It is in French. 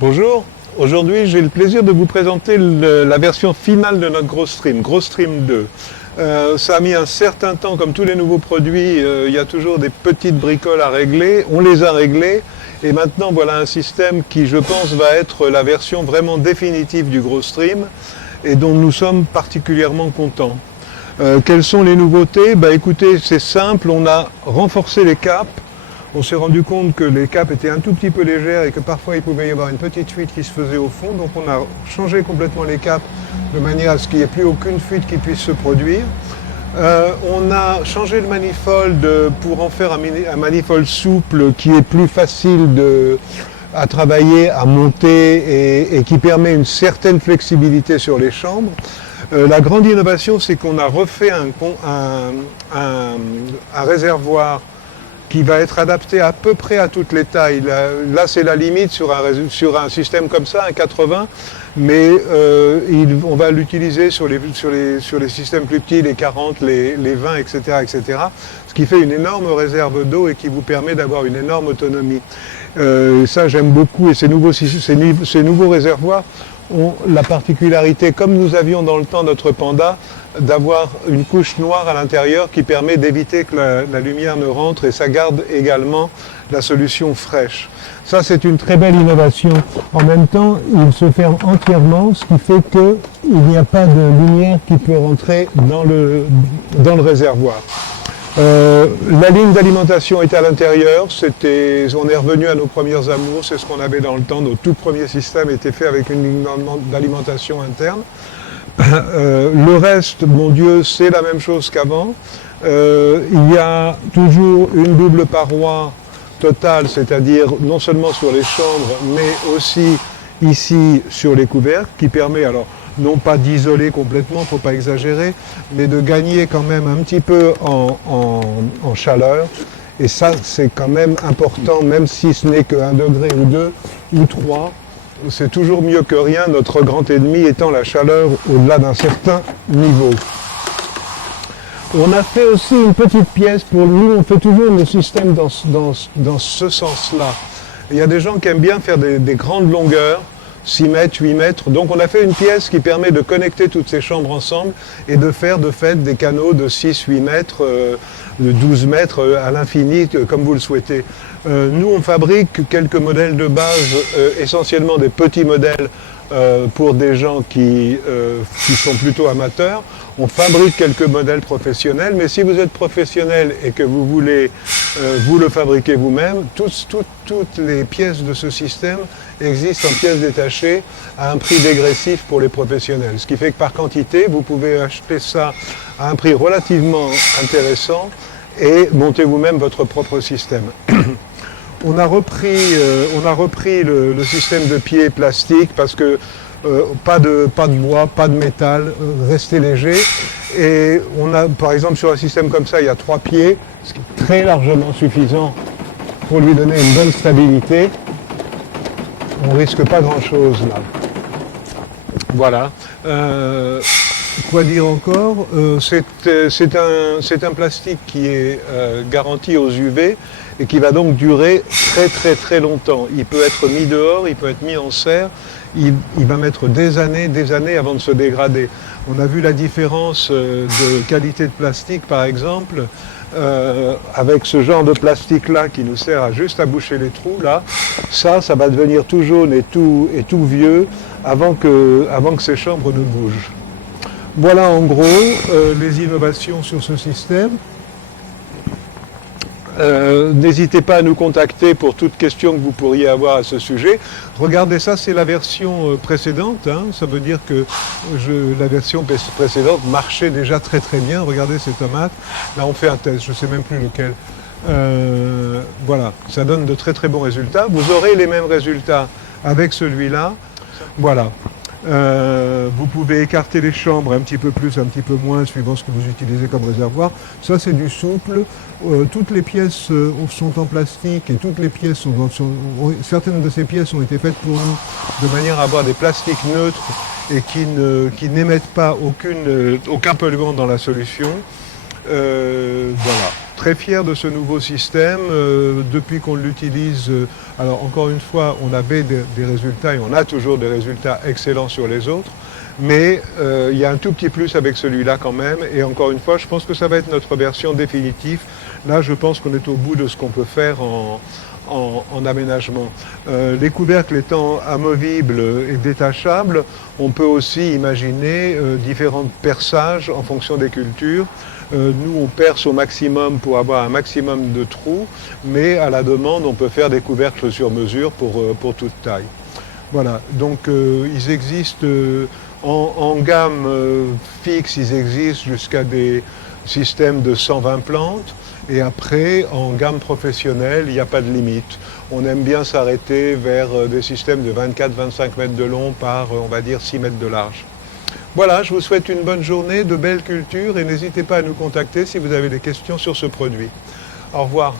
Bonjour, aujourd'hui j'ai le plaisir de vous présenter la version finale de notre GrowStream, GrowStream 2. Ça a mis un certain temps, comme tous les nouveaux produits, il y a toujours des petites bricoles à régler, on les a réglées et maintenant voilà un système qui je pense va être la version vraiment définitive du GrowStream et dont nous sommes particulièrement contents. Quelles sont les nouveautés? Écoutez, c'est simple, on a renforcé les capes. On s'est rendu compte que les capes étaient un tout petit peu légères et que parfois il pouvait y avoir une petite fuite qui se faisait au fond. Donc on a changé complètement les capes de manière à ce qu'il n'y ait plus aucune fuite qui puisse se produire. On a changé le manifold pour en faire un manifold souple qui est plus facile à travailler, à monter et qui permet une certaine flexibilité sur les chambres. La grande innovation, c'est qu'on a refait un réservoir qui va être adapté à peu près à toutes les tailles. Là c'est la limite sur un système comme ça, un 80, mais on va l'utiliser sur les systèmes plus petits, les 40, les 20, etc., etc. Ce qui fait une énorme réserve d'eau et qui vous permet d'avoir une énorme autonomie. Ça j'aime beaucoup, et ces nouveaux réservoirs ont la particularité, comme nous avions dans le temps notre Panda, d'avoir une couche noire à l'intérieur qui permet d'éviter que la lumière ne rentre, et ça garde également la solution fraîche. Ça c'est une très belle innovation. En même temps, il se ferme entièrement, ce qui fait qu'il n'y a pas de lumière qui peut rentrer dans le réservoir. La ligne d'alimentation est à l'intérieur, on est revenu à nos premières amours, c'est ce qu'on avait dans le temps, nos tout premiers systèmes étaient faits avec une ligne d'alimentation interne. Le reste, mon Dieu, c'est la même chose qu'avant. Il y a toujours une double paroi totale, c'est-à-dire non seulement sur les chambres, mais aussi ici sur les couvercles, qui permet alors non pas d'isoler complètement, il ne faut pas exagérer, mais de gagner quand même un petit peu en chaleur. Et ça, c'est quand même important, même si ce n'est qu'un degré ou deux ou trois. C'est toujours mieux que rien, notre grand ennemi étant la chaleur au-delà d'un certain niveau. On a fait aussi une petite pièce pour nous, on fait toujours le système dans ce sens-là. Il y a des gens qui aiment bien faire des grandes longueurs, 6 mètres, 8 mètres. Donc on a fait une pièce qui permet de connecter toutes ces chambres ensemble et de faire de fait des canaux de 6, 8 mètres, de 12 mètres à l'infini, comme vous le souhaitez. Nous, on fabrique quelques modèles de base, essentiellement des petits modèles pour des gens qui sont plutôt amateurs. On fabrique quelques modèles professionnels, mais si vous êtes professionnel et que vous voulez vous le fabriquer vous-même, toutes les pièces de ce système existent en pièces détachées à un prix dégressif pour les professionnels. Ce qui fait que par quantité, vous pouvez acheter ça à un prix relativement intéressant et monter vous-même votre propre système. On a repris le système de pieds plastique parce que pas de bois, pas de métal, restez léger. Et on a, par exemple, sur un système comme ça, il y a 3 pieds, ce qui est très largement suffisant pour lui donner une bonne stabilité. On risque pas grand-chose là. Voilà. Quoi dire encore? C'est un plastique qui est garanti aux UV et qui va donc durer très très très longtemps. Il peut être mis dehors, il peut être mis en serre, il va mettre des années avant de se dégrader. On a vu la différence de qualité de plastique par exemple, avec ce genre de plastique là qui nous sert juste à boucher les trous là, ça va devenir tout jaune et tout vieux avant que ces chambres ne bougent. Voilà en gros les innovations sur ce système. N'hésitez pas à nous contacter pour toute question que vous pourriez avoir à ce sujet. Regardez ça, c'est la version précédente, hein. Ça veut dire que la version précédente marchait déjà très très bien. Regardez ces tomates. Là on fait un test, je ne sais même plus lequel. Voilà, ça donne de très très bons résultats. Vous aurez les mêmes résultats avec celui-là. Voilà. Vous pouvez écarter les chambres un petit peu plus, un petit peu moins, suivant ce que vous utilisez comme réservoir. Ça, c'est du souple. Toutes les pièces sont en plastique et toutes les pièces certaines de ces pièces ont été faites pour nous de manière à avoir des plastiques neutres et qui n'émettent pas aucun polluant dans la solution. Voilà. Très fier de ce nouveau système. Depuis qu'on l'utilise Alors encore une fois, on avait des résultats et on a toujours des résultats excellents sur les autres, mais il y a un tout petit plus avec celui-là quand même. Et encore une fois, je pense que ça va être notre version définitive. Là, je pense qu'on est au bout de ce qu'on peut faire en aménagement. Les couvercles étant amovibles et détachables, on peut aussi imaginer différents perçages en fonction des cultures. Nous, on perce au maximum pour avoir un maximum de trous, mais à la demande, on peut faire des couvercles sur mesure pour toute taille. Voilà, donc ils existent en gamme fixe, ils existent jusqu'à des systèmes de 120 plantes. Et après, en gamme professionnelle, il n'y a pas de limite. On aime bien s'arrêter vers des systèmes de 24-25 mètres de long par, on va dire, 6 mètres de large. Voilà, je vous souhaite une bonne journée, de belles cultures et n'hésitez pas à nous contacter si vous avez des questions sur ce produit. Au revoir.